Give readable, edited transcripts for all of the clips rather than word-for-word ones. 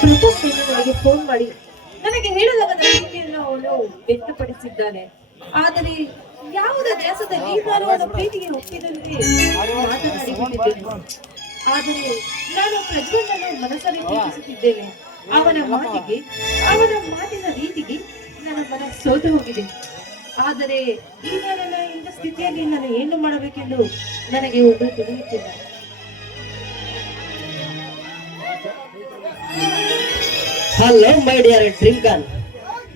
ಪ್ರತಾಪ್ ನನಗೆ ಫೋನ್ ಮಾಡಿ ನನಗೆ ಹೇಳಲಾಗದ ಪ್ರೀತಿಯನ್ನು ಅವನು ವ್ಯಕ್ತಪಡಿಸಿದ್ದಾನೆ. ಆದರೆ ಯಾವುದೇ ದೇಶದಲ್ಲಿ ನಾನು ಅವನ ಪ್ರೀತಿಗೆ ಒಪ್ಪಿದಂತೆ ಮಾತನಾಡಿಕೊಂಡಿದ್ದೇನೆ. ಆದರೆ ನಾನು ಪ್ರಜ್ವಲನ್ನು ಮನಸ್ಸಲ್ಲಿ ಪ್ರೀತಿಸುತ್ತಿದ್ದೇನೆ. ಅವನ ಮಾತಿನ ರೀತಿಗೆ ನನ್ನ ಮನ ಸೋತು ಹೋಗಿದೆ. ಆದರೆ ಈಗ ನನ್ನ ಇಂಥ ಸ್ಥಿತಿಯಲ್ಲಿ ನಾನು ಏನು ಮಾಡಬೇಕೆಂದು ನನಗೆ ಒಂದು ತಿಳಿಯುತ್ತಿಲ್ಲ. Hello my dear dream girl,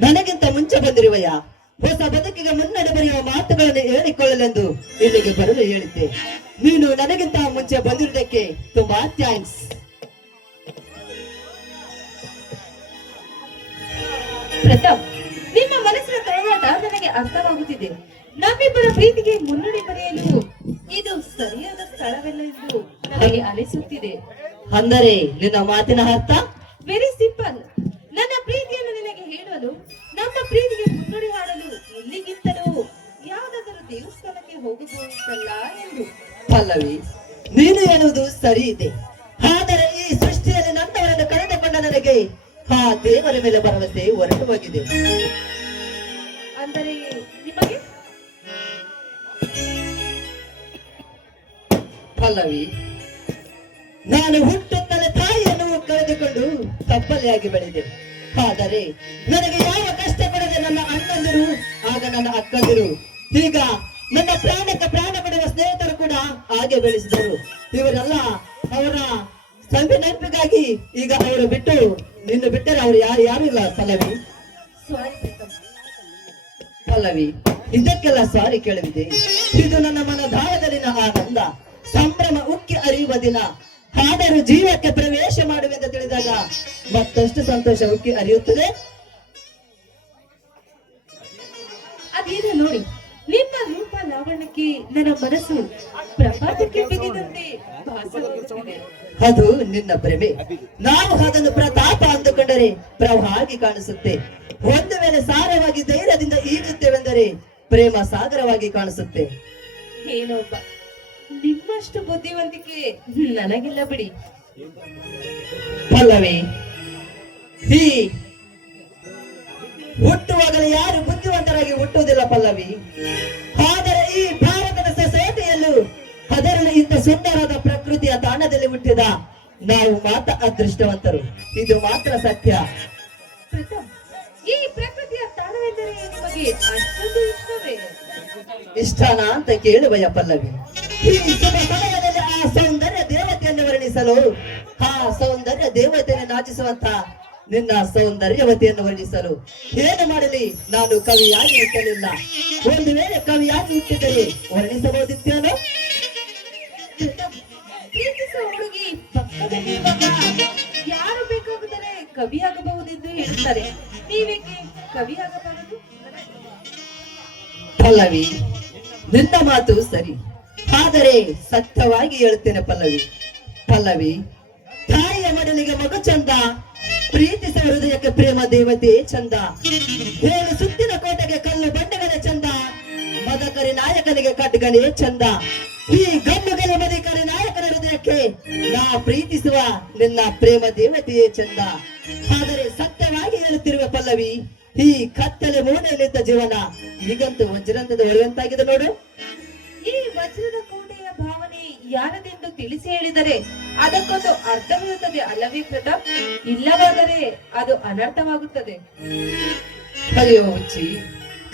ನನಗಿಂತ ಮುಂಚೆ ಬಂದಿರುವಯ್ಯ ಹೊಸ ಬದುಕಿಗೆ ಮುನ್ನಡೆ ಬರೆಯುವ ಮಾತುಗಳನ್ನು ಹೇಳಿಕೊಳ್ಳಲೆಂದು ಇಲ್ಲಿಗೆ ಬರಲು ಹೇಳಿದ್ದೆ. ನೀನು ನನಗಿಂತ ಮುಂಚೆ ಬಂದಿರುವುದಕ್ಕೆ ತುಂಬಾ ಥ್ಯಾಂಕ್ಸ್. ಪ್ರತಾಪ್, ನಿಮ್ಮ ಮನಸ್ಸಿನ ತಳವಾಟ ನನಗೆ ಅರ್ಥವಾಗುತ್ತಿದೆ. ನಮ್ಮಿಬ್ಬರ ಪ್ರೀತಿಗೆ ಮುನ್ನುಡಿ ಬರೆಯಲು ಇದು ಸರಿಯಾದ ಸ್ಥಳವಲ್ಲ ಎಂದು ನನಗೆ ಅನಿಸುತ್ತಿದೆ. ಅಂದರೆ ನಿನ್ನ ಮಾತಿನ ಅರ್ಥ ವೆರಿ ಸಿಂಪಲ್. ನನ್ನ ಪ್ರೀತಿಯನ್ನು ನಿನಗೆ ಹೇಳಲು, ನಮ್ಮ ಪ್ರೀತಿಗೆ ಮುನ್ನುಡಿ ಹಾಡಲು ಇಲ್ಲಿಗಿಂತಲೂ ಯಾವುದಾದರೂ ದೇವಸ್ಥಾನಕ್ಕೆ ಹೋಗಬಹುದಲ್ಲ ಎಂದು. ಪಲ್ಲವಿ, ನೀನು ಹೇಳುವುದು ಸರಿ ಇದೆ. ಆದರೆ ಈ ಸೃಷ್ಟಿಯಲ್ಲಿ ನನ್ನವರನ್ನು ಕಳೆದುಕೊಂಡ ನನಗೆ ಆ ದೇವರ ಮೇಲೆ ಭರವಸೆ ಹೊರಟು ಹೋಗಿದೆ. ಅಂದರೆ ನಿಮಗೆ? ಪಲ್ಲವಿ, ನಾನು ಹುಟ್ಟುತ್ತಲೇ ತಾಯಿಯನ್ನು ಕಳೆದುಕೊಂಡು ತಪ್ಪಲೆಯಾಗಿ ಬೆಳೆದೆ. ಆದರೆ ನನಗೆ ಯಾವ ಕಷ್ಟ ಕೊಡದೆ ನನ್ನ ಅಣ್ಣಂದಿರು, ಆಗ ನನ್ನ ಅಕ್ಕಂದಿರು, ಈಗ ನನ್ನ ಪ್ರಾಣಕ್ಕೆ ಪ್ರಾಣ ಕೊಡುವ ಸ್ನೇಹಿತರು ಕೂಡ ಹಾಗೆ ಬೆಳೆಸಿದರು. ಇವರೆಲ್ಲ ಅವರ ಸಂಧಿ ನೆನಪಿಗಾಗಿ ಈಗ ಅವರು ಬಿಟ್ಟು ನಿನ್ನ ಬಿಟ್ಟರೆ ಅವರು ಯಾರು ಇಲ್ಲ. ಪಲ್ಲವಿ, ಪಲ್ಲವಿ, ಇದಕ್ಕೆಲ್ಲ ಸಾರಿ ಕೇಳುವಿದೆ. ಇದು ನನ್ನ ಮನದಾಳದಲ್ಲಿನ ಆನಂದ ಸಂಭ್ರಮ ಉಕ್ಕಿ ಹರಿಯುವ ದಿನ. ಆದರೂ ಜೀವಕ್ಕೆ ಪ್ರವೇಶ ಮಾಡುವೆಂದು ತಿಳಿದಾಗ ಮತ್ತಷ್ಟು ಸಂತೋಷ ಉಕ್ಕಿ ಹರಿಯುತ್ತದೆ. ಅದೇನು ನೋಡಿ, ನಿಮ್ಮ ರೂಪ ಲಾವಣ್ಯಕ್ಕೆ ನನ್ನ ಮನಸ್ಸು ಪ್ರಪಾತಕ್ಕೆ ಬಿದ್ದಿದಂತೆ ಭಾಸವಾಗುತ್ತಿದೆ. ಅದು ನಿನ್ನ ಭ್ರಮೆ. ನಾವು ಅದನ್ನು ಪ್ರತಾಪ ಅಂದುಕೊಂಡರೆ ಪ್ರವಾಹವಾಗಿ ಕಾಣಿಸುತ್ತೆ. ಒಂದು ವೇಳೆ ಸಾರವಾಗಿ ಧೈರ್ಯದಿಂದ ಈಜುತ್ತೇವೆಂದರೆ ಪ್ರೇಮ ಸಾಗರವಾಗಿ ಕಾಣಿಸುತ್ತೆ. ಏನೋಪ್ಪ, ನಿಮ್ಮಷ್ಟು ಬುದ್ಧಿವಂತಿಕೆ ನನಗಿಲ್ಲ ಬಿಡಿ. ಪಲ್ಲವಿ, ಈ ಹುಟ್ಟುವಾಗಲೇ ಯಾರು ಬುದ್ಧಿವಂತರಾಗಿ ಹುಟ್ಟುವುದಿಲ್ಲ ಪಲ್ಲವಿ. ಆದರೆ ಈ ಭಾರತದ ಸೊಸೈಟಿಯಲ್ಲೂ ಅದರಲ್ಲೂ ಇಂಥ ಸುಂದರವಾದ ಪ್ರಕೃತಿಯ ತಾಣದಲ್ಲಿ ಹುಟ್ಟಿದ ನಾವು ಮಾತ್ರ ಅದೃಷ್ಟವಂತರು. ಇದು ಮಾತ್ರ ಸತ್ಯ. ಪ್ರತಾಪ್, ಈ ಪ್ರಕೃತಿಯ ತಾಣವೆಂದರೆ ನಿಮಗೆ ಅಷ್ಟೊಂದು ಇಷ್ಟವೇ? ಇಷ್ಟನಾ ಅಂತ ಕೇಳುವಯ್ಯ ಪಲ್ಲವಿ. ಈ ಶುಭ ಸಮಯದಲ್ಲಿ ಆ ಸೌಂದರ್ಯ ದೇವತೆಯನ್ನು ವರ್ಣಿಸಲು, ಆ ಸೌಂದರ್ಯ ದೇವತೆಯನ್ನು ನಾಚಿಸುವಂತ ನಿನ್ನ ಸೌಂದರ್ಯವತಿಯನ್ನು ವರ್ಣಿಸಲು ಏನು ಮಾಡಲಿ, ನಾನು ಕವಿಯಾಗಿ ಹುಟ್ಟಲಿಲ್ಲ. ಒಂದು ವೇಳೆ ಕವಿಯಾಗಿ ಹುಟ್ಟಿದರೆ ವರ್ಣಿಸಬಹುದಿತ್ತೇನೋ? ಪ್ರೀತಿಸುವ ಹುಡುಗಿ ಪಕ್ಕದಲ್ಲಿರುವಾಗ ಯಾರು ಬೇಕಾಗುತ್ತಾರೆ ಕವಿಯಾಗಬಹುದೆಂದು ಹೇಳುತ್ತಾರೆ. ನೀವೇಕೆ ಕವಿಯಾಗಬಾರದು? ಪಲ್ಲವಿ, ನಿನ್ನ ಮಾತು ಸರಿ, ಆದರೆ ಸತ್ಯವಾಗಿ ಹೇಳುತ್ತೇನೆ ಪಲ್ಲವಿ. ಪಲ್ಲವಿ, ತಾಯಿಯ ಮಡಲಿಗೆ ಮಗು ಚಂದ, ಪ್ರೀತಿಸುವ ಹೃದಯಕ್ಕೆ ಪ್ರೇಮ ದೇವತೆ ಚಂದ, ಏಳು ಸುತ್ತಿನ ಕೋಟೆಗೆ ಕಲ್ಲು ಬಂಡೆಗಳೇ ಚಂದ, ಮದಕರಿ ನಾಯಕನಿಗೆ ಕಟ್ಗಣೆ ಚಂದ, ಈ ಗಂಡುಗಳ ಮದಿಕರಿ ನಾಯಕನ ಹೃದಯಕ್ಕೆ ನಾ ಪ್ರೀತಿಸುವ ನಿನ್ನ ಪ್ರೇಮ ದೇವತೆಯೇ ಚಂದ. ಆದರೆ ಸತ್ಯವಾಗಿ ಹೇಳುತ್ತಿರುವ ಪಲ್ಲವಿ, ಈ ಕತ್ತಲೆ ಮೂಲೆಯಲ್ಲಿದ್ದ ಜೀವನ ಈಗಂತೂ ವಜ್ರಂತದ ಹೊಳೆಯುವಂತಾಗಿದೆ ನೋಡು. ಈ ವಜ್ರದ ಕೋಟೆಯ ಭಾವನೆ ಯಾರದೆಂದು ತಿಳಿಸಿ ಹೇಳಿದರೆ ಅದಕ್ಕೊಂದು ಅರ್ಥವಿರುತ್ತದೆ ಅಲ್ಲವೇ ಪ್ರತಾಪ್? ಇಲ್ಲವಾದರೆ ಅದು ಅನರ್ಥವಾಗುತ್ತದೆ. ಅಯ್ಯೋ ಹುಚ್ಚಿ,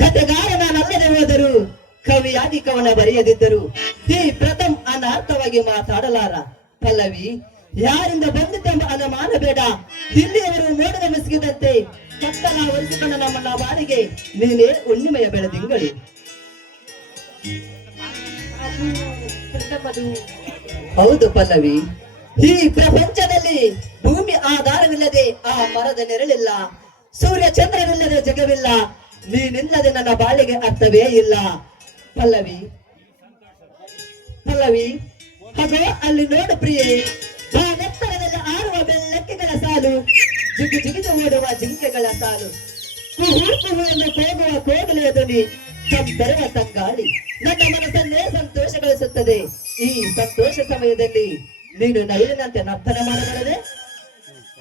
ಕಥೆಗಾರ ನಾನಲ್ಲದೆ ಹೋದರು, ಕವಿಯಾಗಿ ಕವನ ಬರೆಯದಿದ್ದರು ಈ ಪ್ರಥಮ್ ಅನರ್ಥವಾಗಿ ಮಾತಾಡಲಾರ. ಪಲ್ಲವಿ, ಯಾರಿಂದ ಬಂದಿತೆಂಬ ಅನುಮಾನ ಬೇಡ. ಇಲ್ಲಿಯವರು ಮೋಡದ ಮೆಸಗಿದಂತೆ ಕತ್ತಲ ವಹಿಸಿಕೊಂಡ ನಮ್ಮನ್ನ ಬಾರಿಗೆ ನೀನೇ ಹುಣ್ಣಿಮೆಯ ಬೆಳದಿಂಗಳು. ಹೌದು ಪಲ್ಲವಿ, ಈ ಪ್ರಪಂಚದಲ್ಲಿ ಭೂಮಿ ಆಧಾರವಿಲ್ಲದೆ ಆ ಮರದ ನೆರಳಿಲ್ಲ, ಸೂರ್ಯ ಚಂದ್ರವಿಲ್ಲದೆ ಜಗವಿಲ್ಲ, ನೀನಿಲ್ಲದೆ ನನ್ನ ಬಾಳಿಗೆ ಅರ್ಥವೇ ಇಲ್ಲ. ಪಲ್ಲವಿ, ಪಲ್ಲವಿ, ಹಾಗೋ ಅಲ್ಲಿ ನೋಡು ಪ್ರಿಯೆ, ಆ ನೆತ್ತರದಲ್ಲಿ ಆಡುವ ಬೆಳ್ಳಕ್ಕೆಗಳ ಸಾಲು, ಜಿಗಿ ಜಿಗಿದು ಓಡುವ ಜಿಂಕೆಗಳ ಸಾಲು, ಕುಹು ಕುಹು ಎಂದು ಕೂಗುವ ಕೋಗಿಲೆಯ ಧ್ವನಿ, ತಂಬೆರವ ತಂಗಾಳಿ ನನ್ನ ಮನಸ್ಸನ್ನೇ ಸಂತೋಷಗೊಳಿಸುತ್ತದೆ. ಈ ಸಂತೋಷ ಸಮಯದಲ್ಲಿ ನೀನು ನವಿಲಿನಂತೆ ನರ್ತನ ಮಾಡಬಾರದೆ?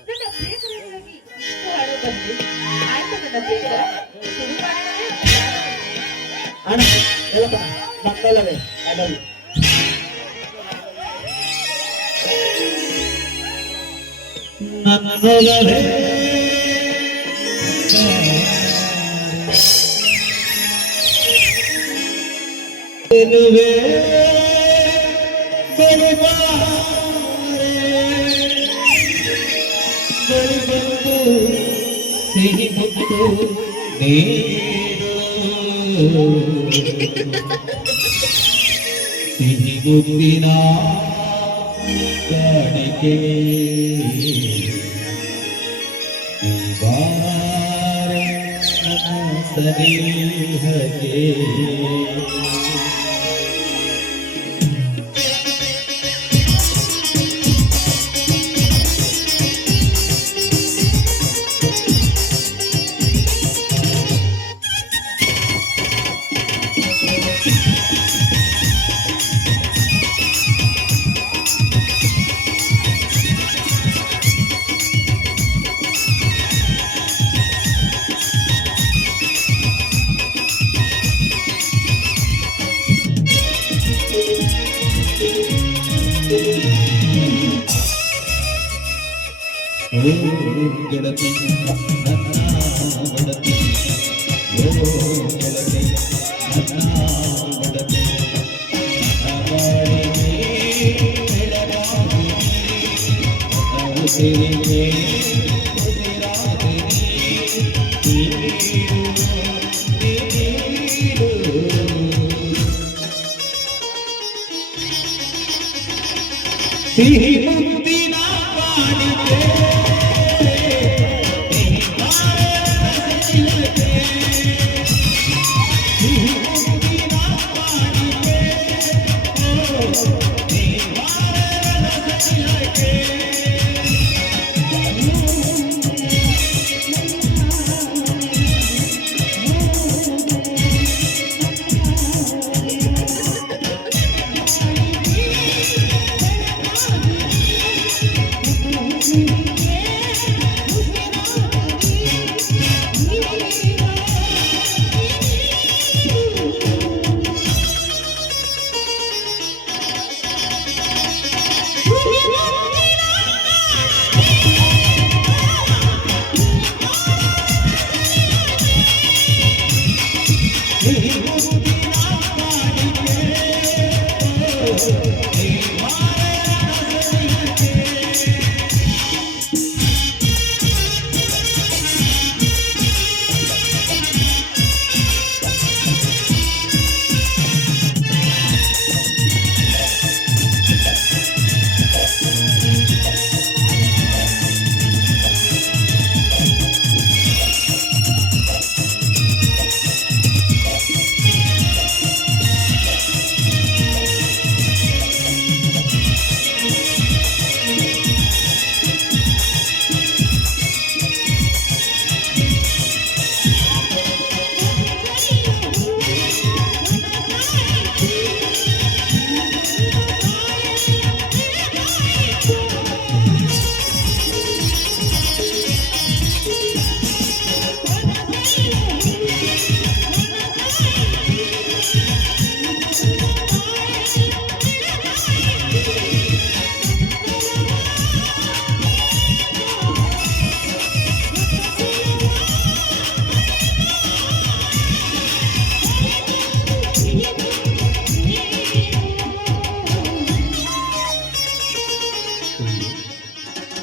ನನ್ನ ಪಲ್ಲವಿ. ಆಯ್ತು ನನ್ನ ಪ್ರಿಯಕರ, ಶುರು ಮಾಡೋಣ. ಅಣ್ಣ ಎಲ್ಲಪ್ಪ ಮಕ್ಕಳವೇ ಅಲ್ಲವಿ ನನ್ನೊಲವೇ ಸಿಹಿ ಮುತ್ತು ನೀಡು ಸಿಹಿ ಮುತ್ತಿನ ಕಾಣಿಕೆ ಈ ಬಾರ ನನ್ನ ಸನಿಹಕ್ಕೆ ಗೆಳತಿ ನನ್ನ ಒಡತಿ ಓ ಗೆಳತಿ ನನ್ನ ಒಡತಿ ಉಸಿರಿಗೆ ಸಿಹಿ ಮುತ್ತಿನ ಕಾಣಿಕೆ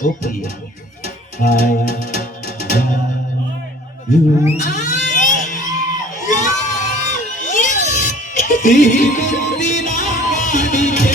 Okay. I love you. ಸಿಹಿ ಮುತ್ತಿನ ಕಾಣಿಕೆ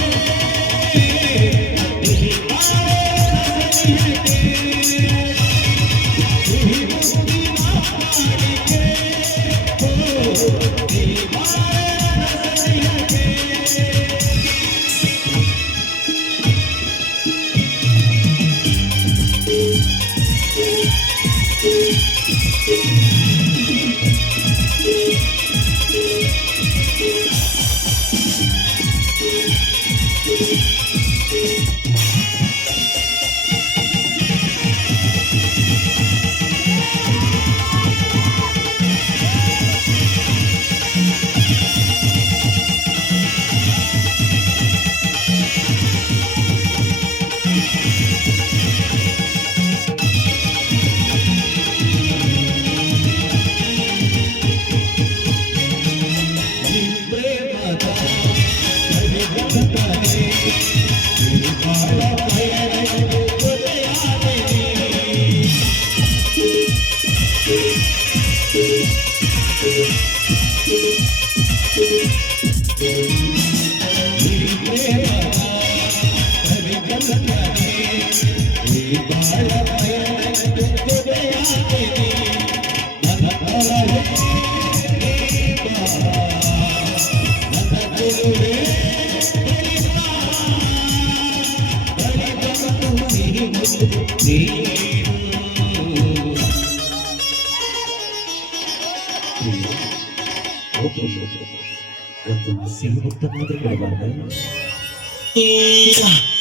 ಒಂದು ಸಿಹಿ ಮುತ್ತನ್ನಾದ್ರೂ ಕೊಡಬಾರ್ದು.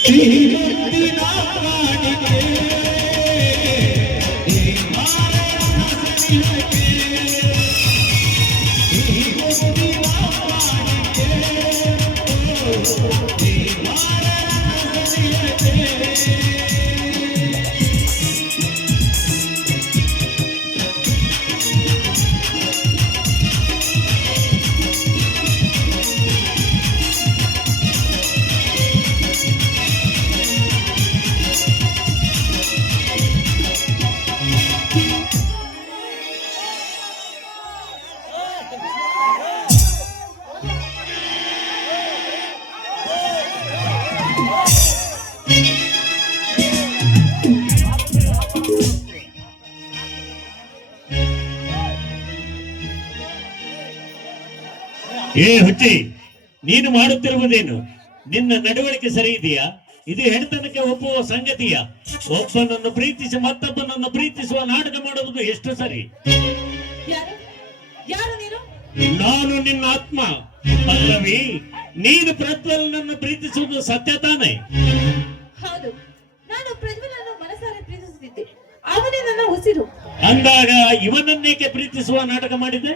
ಸಿಹಿ ಮುತ್ತಿನ ಕಾಣಿಕೆ ಈ ಮಾರನ ಸನಿಹಕ್ಕೆ. ಸಿಹಿ ಮುತ್ತಿನ ಕಾಣಿಕೆ ಈ ಮಾರನ ಸನಿಹಕ್ಕೆ. ಏ ಹುಚ್ಚಿ, ನೀನು ಮಾಡುತ್ತಿರುವುದೇನು? ನಿನ್ನ ನಡವಳಿಕೆ ಸರಿ ಇದೆಯಾ? ಇದು ಹೆಣ್ತನಕ್ಕೆ ಒಪ್ಪುವ ಸಂಗತಿಯ? ಒಬ್ಬನನ್ನು ಪ್ರೀತಿಸಿ ಮತ್ತೊಬ್ಬನನ್ನು ಪ್ರೀತಿಸುವ ನಾಟಕ ಮಾಡುವುದು ಎಷ್ಟು ಸರಿ? ಯಾರು ಯಾರು ನೀನು? ನಾನು ನಿನ್ನ ಆತ್ಮ ಪಲ್ಲವಿ. ನೀನು ಪ್ರಜ್ವಲನನ್ನು ಪ್ರೀತಿಸುವುದು ಸತ್ಯ ತಾನೇ? ಹೌದು, ನಾನು ಪ್ರಜ್ವಲನನ್ನು ಮನಸಾರೆ ಪ್ರೀತಿಸುತ್ತಿದ್ದೆ. ಅವನೇ ನನ್ನ ಉಸಿರು. ಅಂದಾಗ ಇವನನ್ನೇಕೆ ಪ್ರೀತಿಸುವ ನಾಟಕ ಮಾಡಿದೆ?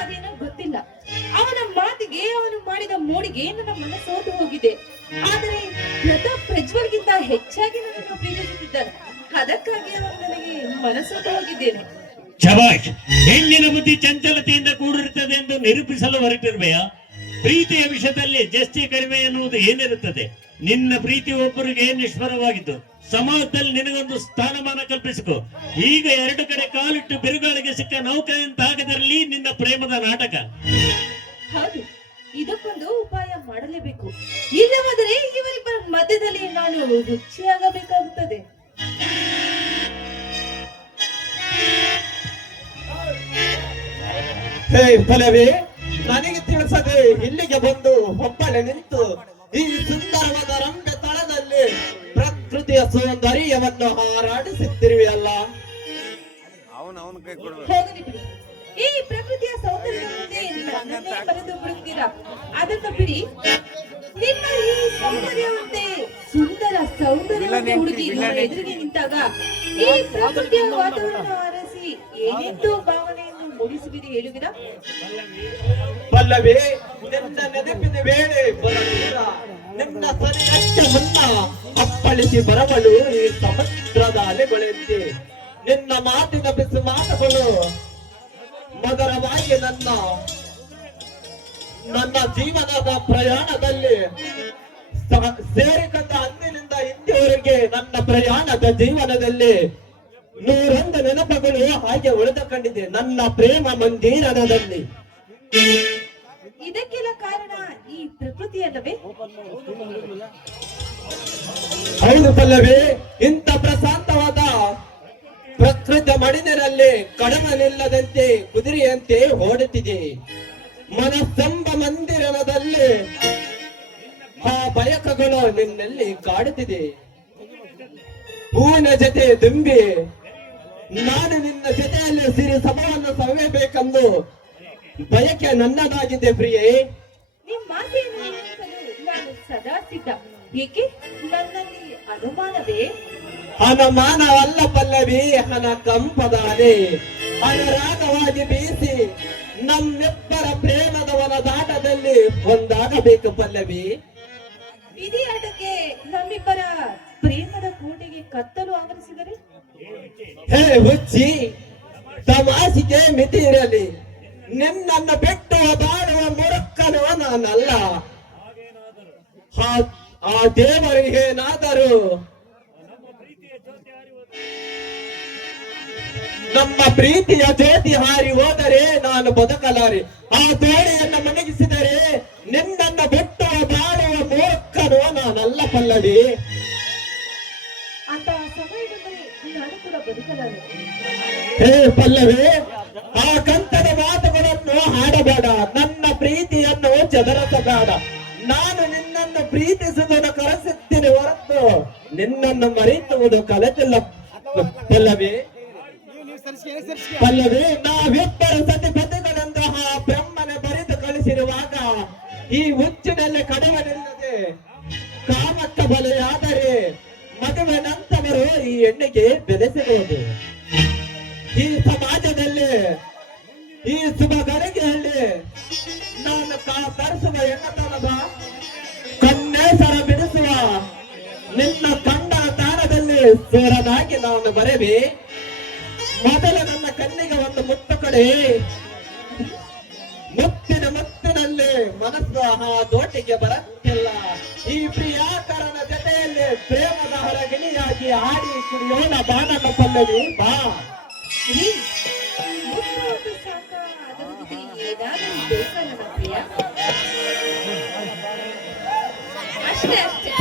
ಅದೇನೋ ಗೊತ್ತಿಲ್ಲ. ಅವನ ಮಾತಿಗೆ, ಅವನು ಮಾಡಿದ ಮೋಡಿಗೆ ನನ್ನ ಮನಸ್ಸು ಸೋತು ಹೋಗಿದೆ. ಆದರೆ ಪ್ರಜ್ವಲ್ಗಿಂತ ಹೆಚ್ಚಾಗಿ ನನ್ನನ್ನು ಪ್ರೀತಿಸುತ್ತಿದ್ದಾನೆ. ಅದಕ್ಕಾಗಿ ಅವನು ನನಗೆ ಮನಸ್ಸೋತು ಹೋಗಿದ್ದೇನೆ. ಶಬಾಷ್. ಹೆಣ್ಣಿನ ಬುದ್ಧಿ ಚಂಚಲತೆಯಿಂದ ಕೂಡಿರುತ್ತದೆ ಎಂದು ನಿರೂಪಿಸಲು ಹೊರಟಿರುವೆಯಾ? ಪ್ರೀತಿಯ ವಿಷಯದಲ್ಲಿ ಜಾಸ್ತಿ ಕಡಿಮೆ ಎನ್ನುವುದು ಏನಿರುತ್ತದೆ? ನಿನ್ನ ಪ್ರೀತಿ ಒಬ್ಬರಿಗೆ ನಿಷ್ಫಲವಾಗಿದ್ದು ಸಮಾಜದಲ್ಲಿ ನಿನಗೊಂದು ಸ್ಥಾನಮಾನ ಕಲ್ಪಿಸಿಕೊ. ಈಗ ಎರಡು ಕಡೆ ಕಾಲಿಟ್ಟು ಬಿರುಗಾಳಿಗೆ ಸಿಕ್ಕ ನೌಕೆಯಂತಾಗದಿರಲಿ ನಿನ್ನ ಪ್ರೇಮದ ನಾಟಕ. ಹೌದು, ಇದಕ್ಕೊಂದು ಉಪಾಯ ಮಾಡಲೇಬೇಕು. ಇಲ್ಲವಾದರೆ ಇವರಿಬ್ಬರ ಮಧ್ಯದಲ್ಲಿ ನಾನು ರುಚಿಯಾಗಬೇಕಾಗುತ್ತದೆ. ಹೇ ಪಲ್ಲವಿ, ನನಗೆ ತಿಳಿಸದೆ ಇಲ್ಲಿಗೆ ಬಂದು ಒಬ್ಬಳೆ ನಿಂತು ಈ ಸುಂದರವಾದ ರಂಗ ತಳದಲ್ಲಿ ಪ್ರಕೃತಿಯ ಸೌಂದರ್ಯವನ್ನು ಹಾರಾಡಿಸುತ್ತಿರುವೆಯಲ್ಲ. ಹೋಗಲಿ ಬಿಡಿ. ಈ ಪ್ರಕೃತಿಯ ಸೌಂದರ್ಯದ ಮುಂದೆ ನನ್ನನ್ನೇ ಬರೆದು ಬಿಡುತ್ತೀರಾ? ಅದನ್ನು ಬಿಡಿ. ನಿಮ್ಮ ಈ ಸೌಂದರ್ಯವಂತೆ ಸೌಂದರ್ಯವಂತೆ ಹುಡುಗಿ ನಿಮ್ಮ ಎದುರಿಗೆ ನಿಂತಾಗ ಈ ಪ್ರಕೃತಿಯ ವಾತಾವರಣ ಆರಿಸಿ ಏನೆಂದು ಭಾವನೆಯನ್ನು ಮೂಡಿಸುವಿರಿ ಹೇಳುವಿರಾ? ಪಲ್ಲವಿ, ನಿನ್ನ ನೆನಪಿನ ವೇಳೆ ಬರಲಿಲ್ಲ. ನಿನ್ನ ಸರಿಯಷ್ಟ ಮುನ್ನ ಅಪ್ಪಳಿಸಿ ಬರಬಳು ಈ ಸಮುದ್ರದ ಅಲೆಗಳೆಂತೆ. ನಿನ್ನ ಮಾತಿನ ಬಿಸಿ ಮಾತುಗಳು ಮಧುರವಾಗಿ ನನ್ನ ಜೀವನದ ಪ್ರಯಾಣದಲ್ಲಿ ಸೇರಿಕೊಂಡ ಅಂದಿನಿಂದ ಇಂದಿವರೆಗೆ ನನ್ನ ಪ್ರಯಾಣದ ಜೀವನದಲ್ಲಿ ನೂರೊಂದು ನೆನಪುಗಳು ಹಾಗೆ ಉಳಿದುಕೊಂಡಿದೆ ನನ್ನ ಪ್ರೇಮ ಮಂದಿರದಲ್ಲಿ. ಇದಕ್ಕೆಲ್ಲ ಕಾರಣ ಈ ಪ್ರಕೃತಿಯಲ್ಲವೇ? ಹೌದು ಪಲ್ಲವಿ, ಇಂಥ ಪ್ರಶಾಂತವಾದ ಪ್ರಕೃತಿ ಮಡಿಲಿನಲ್ಲಿ ಕಡಿಮೆ ನಿಲ್ಲದಂತೆ ಕುದುರೆಯಂತೆ ಓಡುತ್ತಿದೆ. ಮನಸ್ಸೆಂಬ ಮಂದಿರದಲ್ಲಿ ಆ ಬಯಕಗಳು ನಿನ್ನಲ್ಲಿ ಕಾಡುತ್ತಿದೆ. ಹೂವಿನ ಜೊತೆ ದುಂಬಿ ನಾನು ನಿನ್ನ ಜೊತೆಯಲ್ಲಿ ಸಿರಿ ಸಮವನ್ನು ಸವಿಯಬೇಕೆಂದು ಬಯಕೆ ನನ್ನದಾಗಿದೆ ಪ್ರಿಯೆ. ನಿಮ್ಮ ಮಾತೆಯನ್ನು ಉಳಿಸಲು ನಾನು ಸದಾ ಸಿದ್ಧ. ಏಕೆ? ನನ್ನಲ್ಲಿ ಅನುಮಾನವೇ? ಅನುಮಾನವಲ್ಲ ಪಲ್ಲವಿ, ಹನ ಕಂಪದಾನೆ ಅನುರಾಗವಾಗಿ ಬೀಸಿ ನಮ್ಮಿಬ್ಬರ ಪ್ರೇಮದ ವನದಾಟದಲ್ಲಿ ಒಂದಾಗಬೇಕು ಪಲ್ಲವಿ. ಇದೇ ಆಟಕ್ಕೆ ನಮ್ಮಿಬ್ಬರ ಪ್ರೇಮದ ಕೋಟೆಗೆ ಕತ್ತಲು ಆವರಿಸಿದರೆ? ಹೇ ಹುಚ್ಚಿ, ತಮಾಷೆಗೆ ಮಿತಿ ಇರಲಿ. ನಿನ್ನನ್ನು ಬಿಟ್ಟು ಬಾಳುವ ಮುರುಕ್ಕನು ನಾನಲ್ಲ. ಆ ದೇವರಿಗೇನಾದರೂ ನಮ್ಮ ಪ್ರೀತಿಯ ಜ್ಯೋತಿ ಹಾರಿ ಹೋದರೆ ನಾನು ಬದುಕಲಾರೆ. ಆ ತೋಳೆಯನ್ನು ಮುಣಗಿಸಿದರೆ ನಿನ್ನನ್ನು ಬಿಟ್ಟು ಬಾಳುವ ಮೂರ್ಖನು ನಾನಲ್ಲ ಪಲ್ಲವಿ. ಅಂತ ಸಮಯ ಬಂದರೆ ನಾನು ಕೂಡ ಬದುಕಲಾರೆ. ಹೇ ಪಲ್ಲವಿ, ಆ ಕಂತದ ಮಾತುಗಳನ್ನು ಹಾಡಬೇಡ. ನನ್ನ ಪ್ರೀತಿಯನ್ನು ಚದರಿಸಬೇಡ. ನಾನು ನಿನ್ನನ್ನು ಪ್ರೀತಿಸುವುದನ್ನು ಕಲಿಸುತ್ತೇನೆ ಹೊರತು ನಿನ್ನನ್ನು ಮರೆಯುವುದು ಕಲಿತಿಲ್ಲ ಪಲ್ಲವಿ. ಪಲ್ಲವಿ, ನಾವಿಬ್ಬರು ಸತಿ ಪತಿಗಳೆಂದು ಆ ಬ್ರಹ್ಮನೆ ಬರೆದ ಆಗ ಈ ಹುಚ್ಚಿನಲ್ಲಿ ಕಡಿಮೆನಿಲ್ಲದೆ ಕಾಮಕ್ಕ ಬಲಿಯಾದರೆ ಮದುವೆ ನಂತರರು ಈ ಹೆಣ್ಣಿಗೆ ಬೆಲೆ ಸಿಗುವುದು. ಈ ಸಮಾಜದಲ್ಲಿ ಈ ಶುಭ ಗಳಿಗೆಯಲ್ಲಿ ನಾನು ತರಿಸುವ ಹೆಣ್ಣತನದ ಕನ್ನೇಸರ ಬಿಡಿಸುವ ನಿನ್ನ ಕಂಡನ ತಾಣದಲ್ಲಿ ಸೂರನಾಗಿ ನಾನು ಬರೆವಿ. ಮೊದಲ ನನ್ನ ಕಣ್ಣಿಗೆ ಒಂದು ಮುತ್ತು ಕೊಡಿ. ಮುತ್ತಿನಲ್ಲಿ ಮನಸ್ಸು ಆ ದೋಟಿಗೆ ಬರಂತಿಲ್ಲ. ಈ ಪ್ರಿಯಾಕರನ ಜೊತೆಯಲ್ಲಿ ಪ್ರೇಮದ ಹೊರಗಿಣಿಯಾಗಿ ಆಡಿ ಕುಡಿಯೋಣ ಬಾನಕ ಪಲ್ಲವಿ ಬಾ. ರೀ, ಮುತ್ತು ಒಂದು ಸಾಕ, ಅದರ ಜೊತೆಗೆ ಏನಾದರೂ ಬೇಕಾ ನನ್ನ ಪ್ರಿಯ? ಅಷ್ಟೇ ಅಷ್ಟೇ.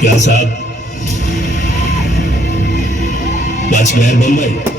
क्या साहब वॉचमैन बम्बई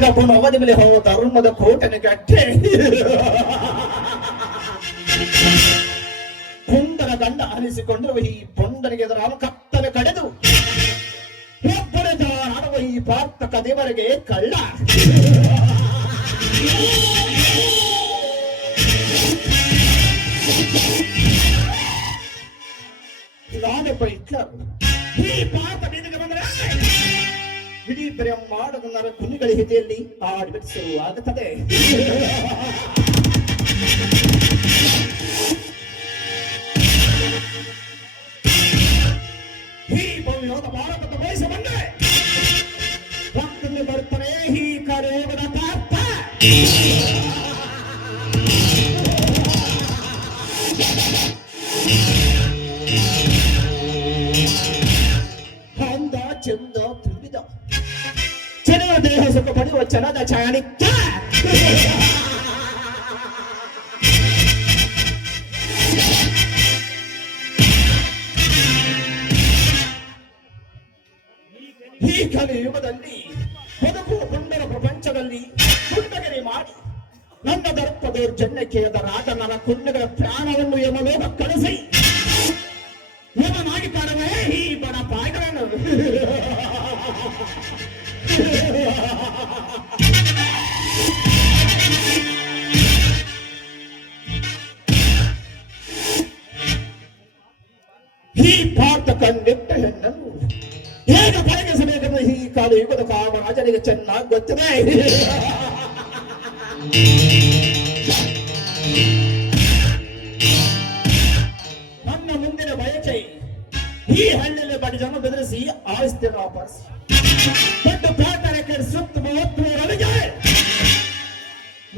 ಜಗಪುನ ಅವಧಿ ಮೇಲೆ ಹೋ ಧರ್ಮದ ಕೋಟೆನ ಕಟ್ಟೆ ಪುಂಡನ ಗಂಡ ಅನಿಸಿಕೊಂಡಿರುವ ಈ ಪುಂಡನಿಗೆ ಎದುರಾದ ಕತ್ತಲೆ ಕಡೆದು ಒಬ್ಬನೇ ಆಡುವ ಈ ಪಾರ್ಥಕ ದೇವರಿಗೆ ಕಳ್ಳ ನಾನೊಬ್ಬ ಹಿಟ್ಲರ್. ಈ ಪಾರ್ಥ ಬೀದಿಗೆ ಬಂದರೆ ಇಡೀ ಬ್ರಹ್ಮಾಂಡದ ನರ ಕುನಿಗಳ ಹಿಡಿಯಲ್ಲಿ ಆಡ್ಬಿಟ್ಟು ಶುರುವಾಗುತ್ತದೆ. ಈ ಭವ್ಯವಾದ ಭಾರತದ ವಯಸ್ಸು ಬಂದೆ ಭಕ್ತಲ್ಲಿ ಬರ್ತಾರೆ ಈ ಕರೆಯೋಗದ ಪಾರ್ಥ. ಅಂದ ಚಂದ ತುಂಬಿದ ಜನರ ದೇಹ ಸುಖ ಪಡೆಯುವ ಚನದ ಚಾಣಿಕ್ಯ. ಈ ಕಲಿಯುಗದಲ್ಲಿ ಬದುಕುವ ಪುಂಡರ ಪ್ರಪಂಚದಲ್ಲಿ ಪುಂಡಗಿರಿ ಮಾಡಿ ನನ್ನ ದರ್ಪ ದೌರ್ಜನ್ಯಕ್ಕೆ ಎದರಾದ ನನ್ನ ಕುಂಡಗಳ ಪ್ರಾಣವನ್ನು ಯಮಲೋಕ ಕಳಿಸಿ ಯಮನಾಗಿ ಕಾಣುವೆ ಈ ಬಡ ಪಾಯಗಳನ್ನು. ಈ ಪಾರ್ಥ ಕಂಡಿಟ್ಟ ಹೆಣ್ಣನ್ನು ಹೇಗೆ ಪಳಗಿಸಬೇಕೆಂದು ಈ ಕಾಲ ಯುಗದ ಕಾಮರಾಜನಿಗೆ ಚೆನ್ನಾಗಿ ಗೊತ್ತಿದೆ. ನನ್ನ ಮುಂದಿನ ಬಯಕೆ ಈ ಹಳ್ಳಿಯಲ್ಲಿ ಬಡ ಜನ ಬೆದರಿಸಿ ಆಸ್ತಿಯನ್ನು ವಾಪಸ್ ದೊಡ್ಡ ಪ್ರಾರ್ಥನೆಗೆ ಸುತ್ತ 33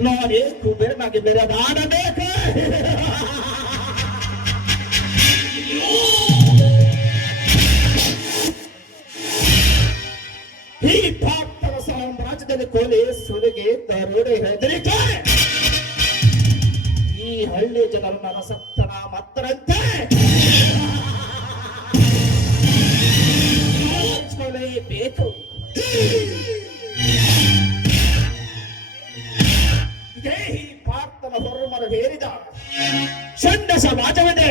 ನಾನೇ ಕುಬೇರನಾಗಿ ಬೆರೆದಾಡಬೇಕು. ಈ ಪಾರ್ಥನ ಸಾಮ್ರಾಜ್ಯದಲ್ಲಿ ಕೊಲೆ ಸುಲಿಗೆ ದರೋಡೆ ಹೆದರಿಕೆ ಈ ಹಳ್ಳಿ ಜನರು ನನ್ನ ಸತ್ತನ ಮತ್ತರಂತೆ ಬೇಕು. ಇದೇ ಈ ಪಾರ್ಥನ ಹೊರಮರ ಹೇರಿದ ಚಂಡ ಸಮಾಜವಿದೆ.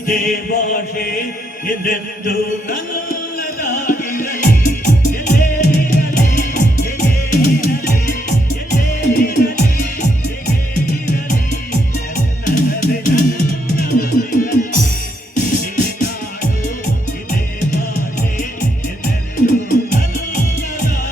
ಇದೇ ಭಾಷೆ ಎಂದೆಂದು ನನ್ನದಾಗಿರಲಿ, ಎಲ್ಲೇ ಇರಲಿ, ಹೇಗೆ ಇರಲಿ, ಎಲ್ಲೇ ಇರಲಿ, ಹೇಗೆ ಇರಲಿ, ನನ್ನದೇ ನನ್ನದಿರಲಿ. ಈ ನಾಡು ಇದೇ ಭಾಷೆ ಎಂದೆಂದು ನನ್ನದಾಗಿರಲಿ.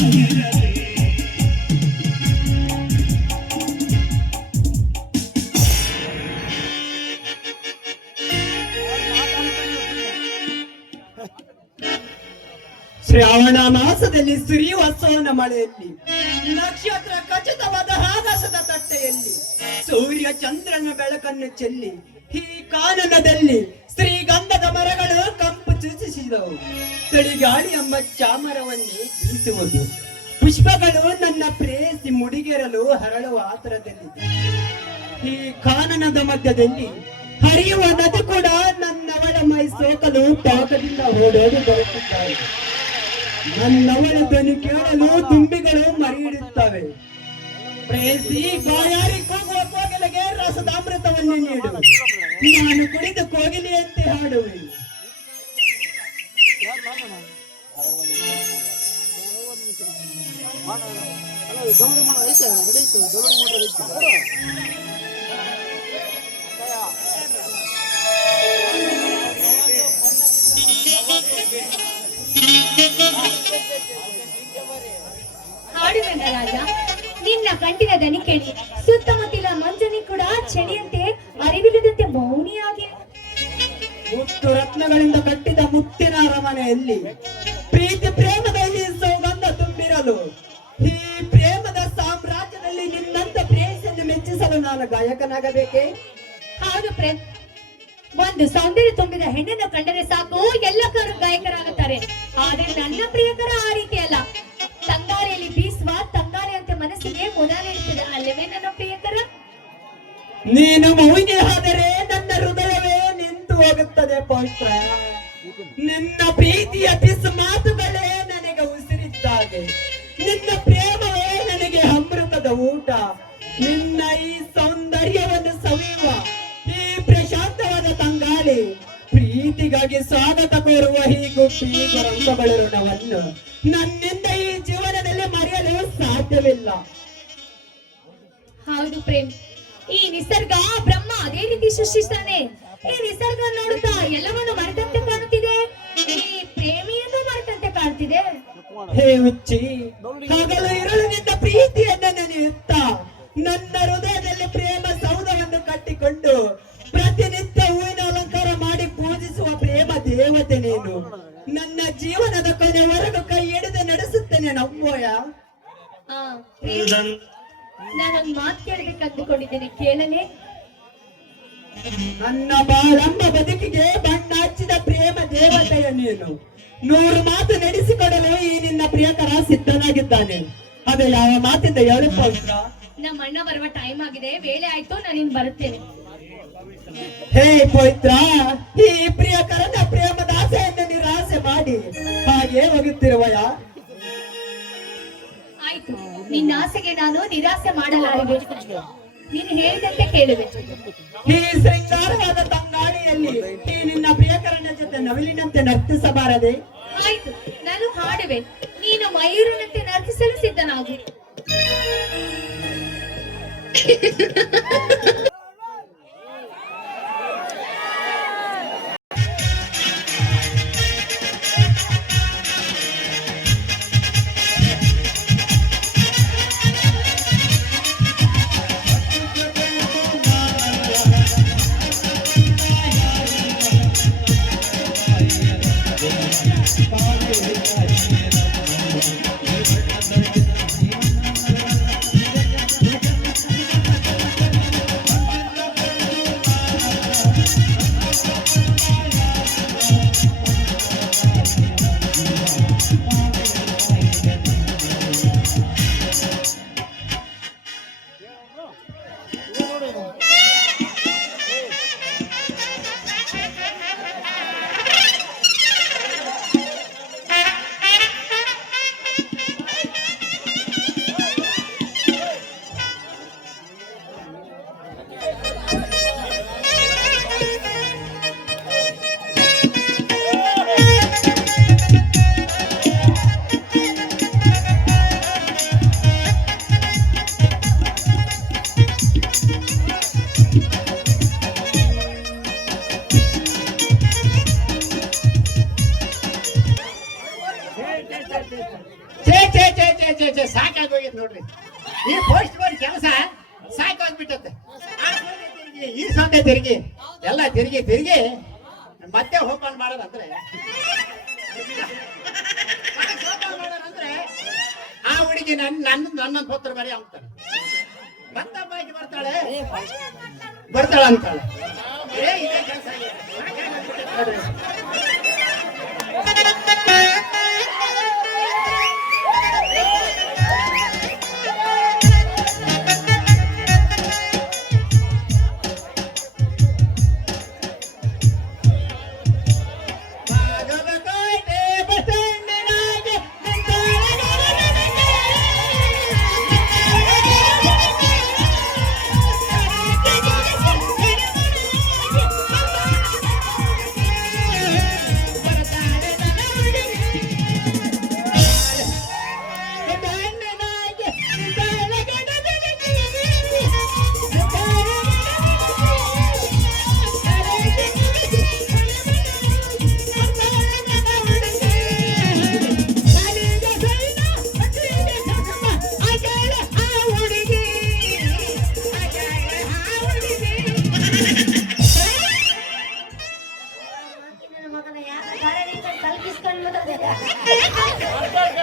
ಶ್ರಾವಣ ಮಾಸದಲ್ಲಿ ಸುರಿಯುವ ಸೋನ ಮಳೆಯಲ್ಲಿ ನಕ್ಷತ್ರ ಖಚಿತವಾದ ಆಕಾಶದ ತಟ್ಟೆಯಲ್ಲಿ ಸೂರ್ಯ ಚಂದ್ರನ ಬೆಳಕನ್ನು ಚೆಲ್ಲಿ ಈ ಕಾನನದಲ್ಲಿ ಶ್ರೀಗಂಧದ ಮರಗಳು ಕಂಪು ಸೂಚಿಸಿದವು. ತಿಳಿಗಾಳಿ ಎಂಬ ಚಾಮರವನ್ನೇ ಬೀಸುವುದು. ಪುಷ್ಪಗಳು ನನ್ನ ಪ್ರೇಯಸಿ ಮುಡಿಗೇರಲು ಹರಳುವ ಆತರದಲ್ಲಿದೆ. ಈ ಕಾನನದ ಮಧ್ಯದಲ್ಲಿ ಹರಿಯುವ ನದಿ ಕೂಡ ನನ್ನವಳ ಮೈ ಸೋಕಲು ಪಾಕದಿಂದ ಓಡೋಡಿ ಬರುತ್ತಿದ್ದಾಳೆ. ನನ್ನವಳ ಧ್ವನಿ ಕೇಳಲು ತುಂಬಿಗಳು ಮರಿಯಿಡುತ್ತವೆ. ಪ್ರೇಯಸಿ ಬಾಯಾರಿ ಕೂಗುವ ಕೋಗಿಲೆಗೆ ರಸದಾಮೃತವನ್ನು ನೀಡು, ನಾನು ಕುಡಿದು ಕೋಗಿಲೆಯಂತೆ ಹಾಡುವೆ. ಹಾಡುವೆನ ರಾಜ, ನಿನ್ನ ಕಂಠಿನ ದನಿ ಕೇಳಿ ಸುತ್ತಮುತ್ತಲ ಮಂಜನಿ ಕೂಡ ಚಳಿಯಂತೆ ಅರಿವಿಲ್ಲದಂತೆ ಮೌನಿಯಾಗಿ ಮುತ್ತು ರತ್ನಗಳಿಂದ ಕಟ್ಟಿದ ಮುತ್ತಿನ ಅರಮನೆಯಲ್ಲಿ ಪ್ರೀತಿ ಪ್ರೇಮದಲ್ಲಿ ಸೌಗಂಧ ತುಂಬಿರಲು ಈ ಪ್ರೇಮದ ಗಾಯಕನಾಗಬೇಕೇ? ಹೌದು ಪ್ರೇಮ್, ಒಂದು ಸೌಂದರ್ಯ ತುಂಬಿದ ಹೆಣ್ಣನ್ನು ಕಂಡರೆ ಸಾಕು ಎಲ್ಲ ಗಾಯಕರಾಗುತ್ತಾರೆ. ಆದ್ರೆ ನನ್ನ ಪ್ರಿಯಕರ ಆ ರೀತಿ ಅಲ್ಲ. ತಂಗಾಳಿಯಲ್ಲಿ ಬೀಸುವ ತಂಗಾಳಿಯಂತೆ ಮನಸ್ಸಿಗೆ ಮುದ ನೀಡುತ್ತದೆ ಅಲ್ಲವೇ ನನ್ನ ಪ್ರಿಯಕರ? ನೀನು ಮೂವಿಗೆ ಹೋದರೆ ನನ್ನ ಹೃದಯವೇ ನಿಂತು ಹೋಗುತ್ತದೆ ಪವಿತ್ರ. ನಿನ್ನ ಪ್ರೀತಿಯ ಪಿಸು ಮಾತುಗಳೇ ನನಗೆ ಉಸಿರಿದ್ದಾಗೆ, ನಿನ್ನ ಪ್ರೇಮವೇ ನನಗೆ ಅಮೃತದ ಊಟ. ನಿನ್ನ ಈ ಸೌಂದರ್ಯವನ್ನು ಸವಿಯುವ ಈ ಪ್ರಶಾಂತವಾದ ತಂಗಾಳಿ, ಪ್ರೀತಿಗಾಗಿ ಸ್ವಾಗತ ಕೋರುವ ಈ ಗುಬ್ಬಿ ರಂಗಬಳರುಣವನ್ನು ನನ್ನಿಂದ ಈ ಜೀವನದಲ್ಲಿ ಮರೆಯಲು ಸಾಧ್ಯವಿಲ್ಲ. ಹೌದು ಪ್ರೇಮ್, ಈ ನಿಸರ್ಗ ಬ್ರಹ್ಮ ಅದೇ ರೀತಿ ಸೃಷ್ಟಿಸ್ತಾನೆ. ಈ ನಿಸರ್ಗ ನೋಡುತ್ತಾ ಎಲ್ಲವನ್ನು ಮರೆತಂತೆ ಕಾಣುತ್ತಿದೆ, ಈ ಪ್ರೇಮಿಯನ್ನು ಮರೆತಂತೆ ಕಾಣುತ್ತಿದೆ. ಹೇ ಹುಚ್ಚಿ, ಹಗಲು ಇರುಳಿನಿಂದ ಪ್ರೀತಿಯನ್ನು ನೆನೆಯುತ್ತಾ ನನ್ನ ಹೃದಯದಲ್ಲಿ ಪ್ರೇಮ ಸೌಧವನ್ನು ಕಟ್ಟಿಕೊಂಡು ಪ್ರತಿನಿತ್ಯ ಹೂವಿನ ಅಲಂಕಾರ ಮಾಡಿ ಪೂಜಿಸುವ ಪ್ರೇಮ ದೇವತೆ ನೀನು. ನನ್ನ ಜೀವನದ ಕೊನೆವರೆಗೂ ಕೈ ಹಿಡಿದು ನಡೆಸುತ್ತೇನೆ ನಮ್ಮೋಯ. ಆ, ಪ್ರೇಮ್, ನಾನೊಂದು ಮಾತು ಕೇಳಬೇಕು ಅಂದುಕೊಂಡಿದ್ದೇನೆ, ಕೇಳಲೇ? ನನ್ನ ಬಾಳಮ್ಮ ಬದುಕಿಗೆ ಬಣ್ಣ ಹಚ್ಚಿದ ಪ್ರೇಮ ದೇವತೆಯ ನೀನು. 100 ಮಾತು ನಡೆಸಿಕೊಡಲು ಈ ನಿನ್ನ ಪ್ರಿಯಕರ ಸಿದ್ಧನಾಗಿದ್ದಾನೆ. ಅದು ಯಾವ ಮಾತಿಂದ ಹೇಳು ಪವಿತ್ರ? ನಮ್ಮ ಅಣ್ಣ ಬರುವ ಟೈಮ್ ಆಗಿದೆ, ವೇಳೆ ಆಯ್ತು, ನಾನಿನ್ ಬರುತ್ತೇನೆ. ಹೇ ಪವಿತ್ರ, ಈ ಪ್ರಿಯಕರನ ಪ್ರೇಮದ ಆಸೆಯನ್ನು ನಿರಾಸೆ ಮಾಡಿ ಹಾಗೆ ಹೋಗುತ್ತಿರುವಯ? ಆಯ್ತು, ನಿನ್ನ ಆಸೆಗೆ ನಾನು ನಿರಾಸೆ ಮಾಡಲಾರೆ. ನೀನು ಹೇಳಿದಂತೆ ಕೇಳುವೆ. ಈ ಶೃಂಗಾರವಾದ ತಂಗಾಳಿಯಲ್ಲಿ ಈ ನಿನ್ನ ಪ್ರಿಯಕರನ ಜೊತೆ ನವಿಲಿನಂತೆ ನರ್ತಿಸಬಾರದೆ? ಆಯ್ತು, ನಾನು ಹಾಡುವೆ, ನೀನು ಮಯೂರನಂತೆ ನರ್ತಿಸಲು ಸಿದ್ಧನಾಗು. ಸಾಕಾಗೋಗಿತ್ತು ನೋಡ್ರಿ, ಈ ಪೋಸ್ಟ್ ಬೋರ್ಡ್ ಕೆಲಸ ಸಾಕಾಗ್ಬಿಟ್ಟತ್ತೆ. ಈ ಸೊಂಟೆ ತಿರುಗಿ ಎಲ್ಲ ತಿರುಗಿ ತಿರುಗಿ ಮತ್ತೆ ಓಪನ್ ಮಾಡೋದಂದ್ರೆ ಆ ಹುಡುಗಿ ನನ್ನ ಪತ್ರ ಬರೀ ಅಂತಾಳೆ, ಮತ್ತೊಬ್ಬಾಕಿ ಬರ್ತಾಳೆ ಅಂತಾಳೆ. ಇದೇ ಕೆಲಸ ನೋಡ್ರಿ.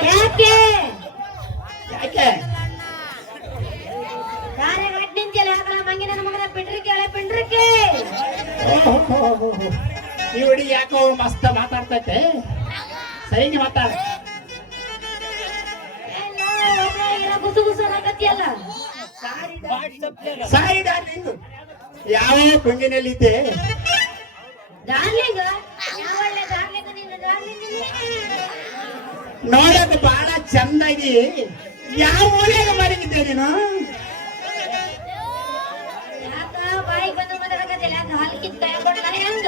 ಯಾಕೆ ಯಾಕೆ ಮಂಗಿನ ಓಹೋ, ಈ ಹುಡುಗಿ ಯಾಕೋ ಮಸ್ತ್ ಮಾತಾಡ್ತೈತೆ, ಸರಿಗೆ ಮಾತಾಡ. ಗುಸು ಗುಸು ಅನ್ನಕತ್ತಿಯಲ್ಲ. ಸಾರಿ ಡಾರ್ಲಿಂಗ್, ಯಾವ ಕುಂಗಿನಲ್ಲಿದ್ದೆ? ಡಾರ್ಲಿಂಗ್ ಯಾವ ಒಳ್ಳೆ ಡಾರ್ಲಿಂಗ್ ನೀನು, ಡಾರ್ಲಿಂಗ್ ನೋಡಕ್ ಬಹಳ ಚಂದಾಗಿ ಯಾವ ಊರಾಗ ಮಲಗಿದ್ದೆ ನೀನು? ಯಾಕ ಬಾಯಿ ಬಂದು ಮಾತಾಡಕತ್ತಿಲ್ಲ? ಯಾಕ ಹಾಲು ಕಿತ್ ಕೈ ಕೊಡಲ್ಲ ಹೆಂಗ?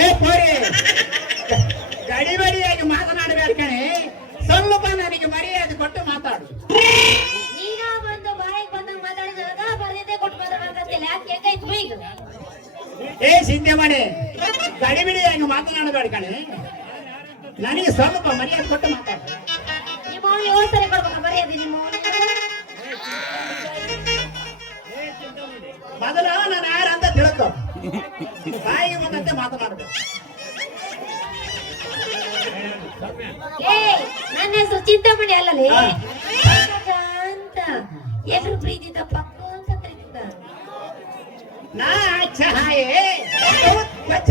ಏ ಪೋರಿ, ಗಡಿಬಡಿಯಾಗಿ ಮಾತನಾಡಬೇಡ ಕಣೆ, ಸ್ವಲ್ಪ ನನಗೆ ಮರ್ಯಾದೆ ಕೊಟ್ಟು ಮಾತಾಡು. ನೀನ ಬಂದು ಬಾಯಿಗೆ ಬಂದಂಗ ಮಾತಾಡಿದಾಗ ಬರ್ದಿದ್ದೆ ಕೊಟ್ಟು ಮಾತಾಡಕತ್ತಿಲ್ಲ. ಯಾಕೆ ಹೆಂಗಾಯ್ತು ಈಗ? ಏ ಸಿಂಧಮಣಿ, ಗಡಿಬಿಡಿಯಾಗಿ ಮಾತನಾಡಬೇಡ ಕಣೆ, ನನಗೆ ಸ್ವಲ್ಪ ಮರ್ಯಾದೆ ಕೊಟ್ಟು ಮಾತಾಡು. ನಿಮ್ಮ ಅವನಿಗೆ ಹೋಗ್ತಾರೆ ಕೊಡ್ಬೇಕ ಮರ್ಯಾದೆ ನಿಮ್ಮ ಅವನಿಗೆ. ಮೊದಲು ನಾನು ಯಾರಂತ ತಿಳ್ಕೊ, ಬಾಯಿಗೆ ಬಂದಂತೆ ಮಾತನಾಡಬೇಕು. ಏ ನನ್ನ ಹೆಸರು ಚಿಂತಾಮಣಿ ಅಲ್ಲಲೇ, ಹಾ. ಪಂಕಜ ಅಂತ ಎಲ್ರು ಪ್ರೀತಿದ ಪಕ್ಕು ಅಂತ ಕರೀತಿದ್ದ. ನಾ ಚಹಾಯೆ ಚಹಾಯೆ ಅಚ್ಚ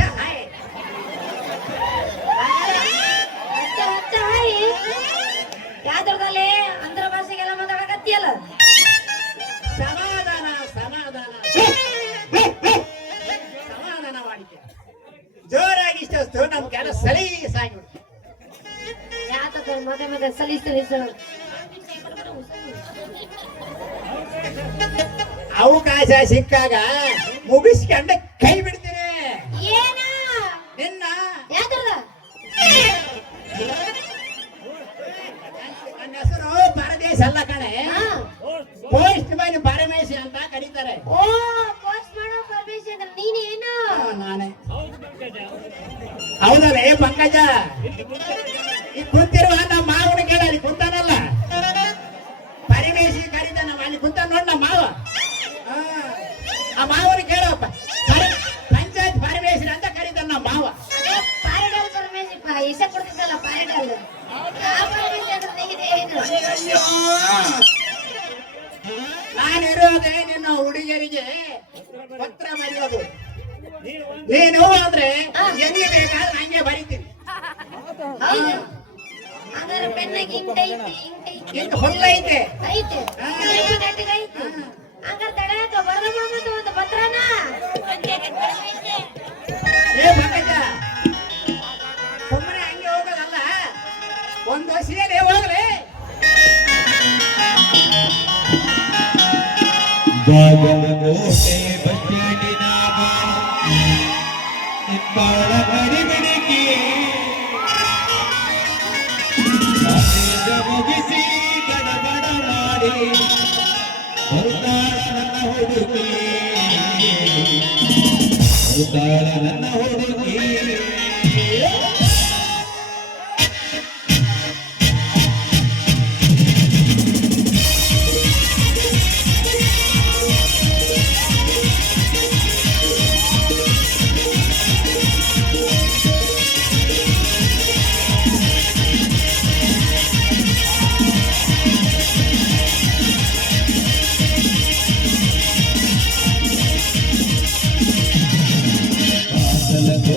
ಅಚ್ಚ ಹಾಯ್. ಯಾವ್ದ್ರದಲ್ಲಿ ಅಂದ್ರ ಭಾಷೆಗೆಲ್ಲ ಮಾತಾಡಕತ್ತಿಯಲ್ಲ. ಸಮಾಧಾನ ಸಮಾಧಾನ ಸಮಾಧಾನ ಮಾಡಿಕೆ ಜೋರಾಗಿ ಇಷ್ಟು ನಮ್ ಕೆಲ ಸಲೀಸಾಗಿ ಯಾತಕ ಮದ ಸಲೀಸು ಅವಕಾಶ ಸಿಕ್ಕಾಗ ಮುಗಿಸ್ಕೊಂಡ ಕೈ ಬಿಡ್ತೀನಿ ಏನ ನಿನ್ನ. ಯಾವ್ದ್ರದ? ನನ್ನ ಹೆಸರು ಪರದೇಶ ಅಲ್ಲ ಕಣೆ, ಹಾ. ಪೋಸ್ಟ್ ಮ್ಯಾನ್ ಪರಮೇಶ್ ಅಂತ ಕರೀತಾರೆ. ಓ ಪೋಸ್ಟ್ ಮಾಡೋ ಪರ್ಮಿಷನ್ ಅಂದ್ರೆ ನೀನೇನು? ನಾನೇ. ಹೌದಲ್ಲ ಏ ಪಂಕಜ, ಈ ಕುಂತಿರುವ ನಮ್ಮ ಮಾವನ ಕೇಳ, ಅಲ್ಲಿ ಕುಂತಾನಲ್ಲ ಪರಮೇಶಿ ಕರೀತ, ನಮ್ಮ ಅಲ್ಲಿ ಕುಂತ ನೋಡ್ ನಮ್ಮ ಮಾವ. ಆ ಮಾವನ ಕೇಳಪ್ಪ, ಪಂಚಾಯತ್ ಪರಮೇಶ್ವರ ಅಂತ ಕರೀತಾನ ನಮ್ಮ ಮಾವ. ಅದೇ ಪಾರಿಡಲ್ ಪರ್ಮಿಷನ್ ಇಷ್ಟ ಕೊಡ್ತಿದ್ದಲ್ಲ ಪಾರಿಡಲ್. ಆ ಪರ್ಮಿಷನ್ ಅಂದ್ರೆ ನೀನೇನು? ನಾನಿರೋದೇ ನಿನ್ನ ಹುಡುಗಿಯರಿಗೆ ಪತ್ರ ಬರೆಯೋದು. ನೀನು ಅಂದ್ರೆ ಎಲ್ಲಿ ಬೇಕಾದ್ರೆ ಹಂಗೆ ಬರೀತೀನಿ. ಹೌದು. ಹಾಗಾದ್ರೆ ಪೆನ್ನಾಗಿ ಇಂಟೈತಿ ಇಂತ ಹುಲ್ಲ ಐತೆ. ಐತೆ ನೆಟ್ಟಿಗೆ ಐತಿ. ಹಂಗಾರೆ ತಡೆಯಕ ಬರದ ಮಾಡ್ಬಿಟ್ಟು ಒಂದು ಪತ್ರನ ಏ ಪಂಕಜ, ಸುಮ್ಮನೆ ಹಂಗೆ ಹೋಗೋದಲ್ಲ, ಒಂದು ಸೀರೆ ಹೋಗ್ಲಿ. ಬಾಗಲಕೋಟೆ ಬಸ್ಟ್ಯಾಂಡಿನಾಗ ನಿಂಬಾಳ ಗಡಿಬಿಡಿಗೆ ಕಾಲೇಜ ಮುಗಿಸಿ ಗಡಬಡ ಮಾಡಿ ಬರ್ತಾಳ ನನ್ನ ಹುಡುಗಿ, ಬರ್ತಾಳ ನನ್ನ ಹುಡುಗಿ. ಬಾಗಲಕೋಟೆ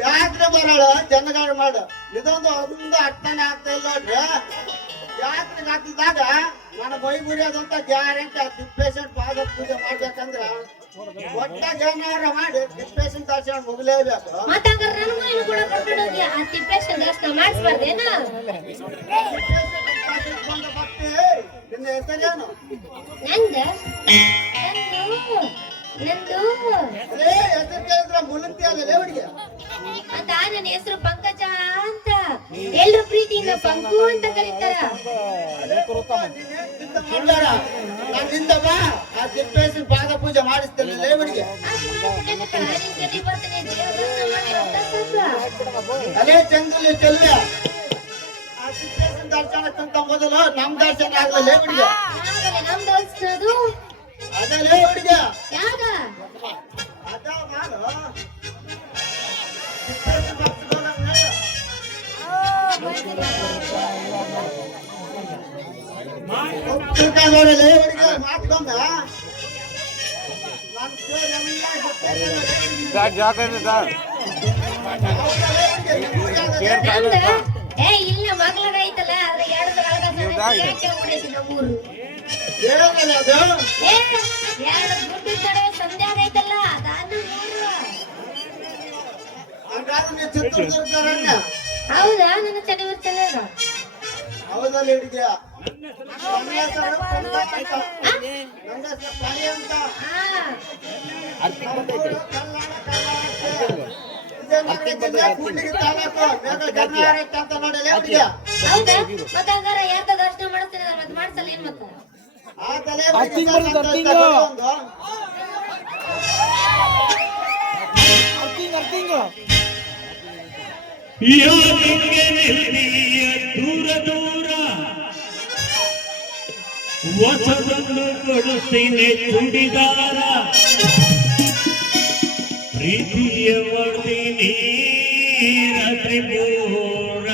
ಯಾಕ್ರೆ ಬರೋಳ ಜನಗಾಡು ಮಾಡು ಇದೊಂದು ಅದೊಂದು ಅರ್ಥನೇ ಆಗ್ತಾ ಇಲ್ಲ ನೋಡ್ರಿ. ಯಾಕ್ರೆ ಹಾಕಿದಾಗ ನನ್ನ ಮೈ ಮುರಿಯೋದಂತ ಗ್ಯಾರಂಟಿ ಡಿಪ್ರೆಷನ್ ಪಾದ ಪೂಜೆ ಮಾಡ್ಬೇಕಂದ್ರ ಒಟ್ಟಾಗ ಏನಾರ ಮಾಡಿ ಡಿಪ್ರೆಷನ್ ತರ್ಸ ಮುಗಲೇಬೇಕು. ಮತ್ತಂಗಾರ ನನ್ನ ಮೈನು ಕೊಡಕ ಆ ತಿಪ್ಪೇಶ್ವರ ದರ್ಶನ ಮಾಡಿಸ್ಬಾರ್ದೇನ? ಬಂದ ಭಕ್ತಿ ನಿನ್ನ ಹೆಸರೇನು? ನಂದು ನಂದು ಅದೇ ಹೆಸರು ಕೇಳಿದ್ರೆ ಮುಲಂತಿ ಅಲ್ಲ ಹುಡುಗಿ. ಅಂತ ನನ್ನ ಹೆಸರು ಪಂಕಜ ಅಂತ, ಎಲ್ರು ಪ್ರೀತಿಯಿಂದ ಪಂಕು ಅಂತ ಕರೀತಾರ. ನನ್ನಿಂದ ಬಾ, ಆ ತಿಪ್ಪೇಶ್ವರ ಪಾದ ಪೂಜೆ ಮಾಡಿಸ್ತೇನೆ ಹುಡುಗಿ. ಅದೇ ಚಂದ್ರಲ್ಲಿ ಚೆಲ್ವೆ ಆ ತಿಪ್ಪೇಶ್ವರ ದರ್ಶನಕ್ಕಿಂತ ಮೊದಲು ನಮ್ ದರ್ಶನ ಆಗ್ಲಿಲ್ಲ ಹುಡುಗಿ. ನಮ್ ದೋಸ್ತದು ಅದಲ್ಲೇ ಹುಡುಗಿ ಯಾಗ ಅದ ಮಾಡು ತಿಪ್ಪೇಶ್ವರ ಭಕ್ತಗೋಳನ್ನ ತಿಳ್ಕೊಂಡವ್ರಲ್ಲೇ ಹುಡುಗಿ ಮಾತ್ಕೊಂಡ ನನ್ ಸೇರಿ ನಮ್ದ ಇಲ್ಲ ಮಗ್ಳಗ ಐತಲ್ಲ ಅದ್ರ ಎರಡು ನಮ್ಮೂರು ಏನಲ್ಲ ಅದು ಏ ಎರಡು ಗುಡ್ಡ ಕಡೆ ಸಂಧ್ಯಾಗ ಐತಲ್ಲ ಅದಾದ ಊರು. ಹಂಗಾದ್ರೆ ನೀವು ಚಿತ್ರದುರ್ಗರನ್ನ ಹೌದಾ? ನನ್ನ ಚೆನ್ನಾಗಿ ಚೆನ್ನಾಗ ಹೌದಲ್ಲ ಹುಡುಗಿ. ನನ್ನ ಹೆಸರು ಪುಂಡಕ್ಕ ಅಂತ. ನನ್ನ ಹೆಸರು ಪಾಳಿ ಅಂತ. ನಮ್ಮೂರು ಕಲ್ಯಾಣ ಕರ್ನಾಟಕ. ವಿಜಯನಗರ ಜಿಲ್ಲೆ ಕೂಡ್ಲಿಗಿ ತಾಲೂಕು ಮೇಘ ಜಗನ್ನಾಥ ಅಂತ ನೋಡಲ್ಲ ಹುಡುಗಿ. ಹೌದಾ? ಮತ್ತ ಹಂಗಾರ ಯಾರ್ದ ದರ್ಶನ ಮಾಡಿಸ್ತೀನಿ ಮತ್ತೆ ಮಾಡ್ಸಲ್ಲ ಏನ್ ಮತ್ತ? ಆ ತಲೆ ಹುಡುಗಿ ಒಂದು ಯಾಕೆ ನಿಲ್ಲಿಯ ದೂರ ದೂರ ಹೊಸದನ್ನು ಕೊಡುತ್ತೀನಿ ಚೂಡಿದಾರ, ಪ್ರೀತಿಯ ಮಾಡ್ತೀನಿ ರಾತ್ರಿ ಮೂರ.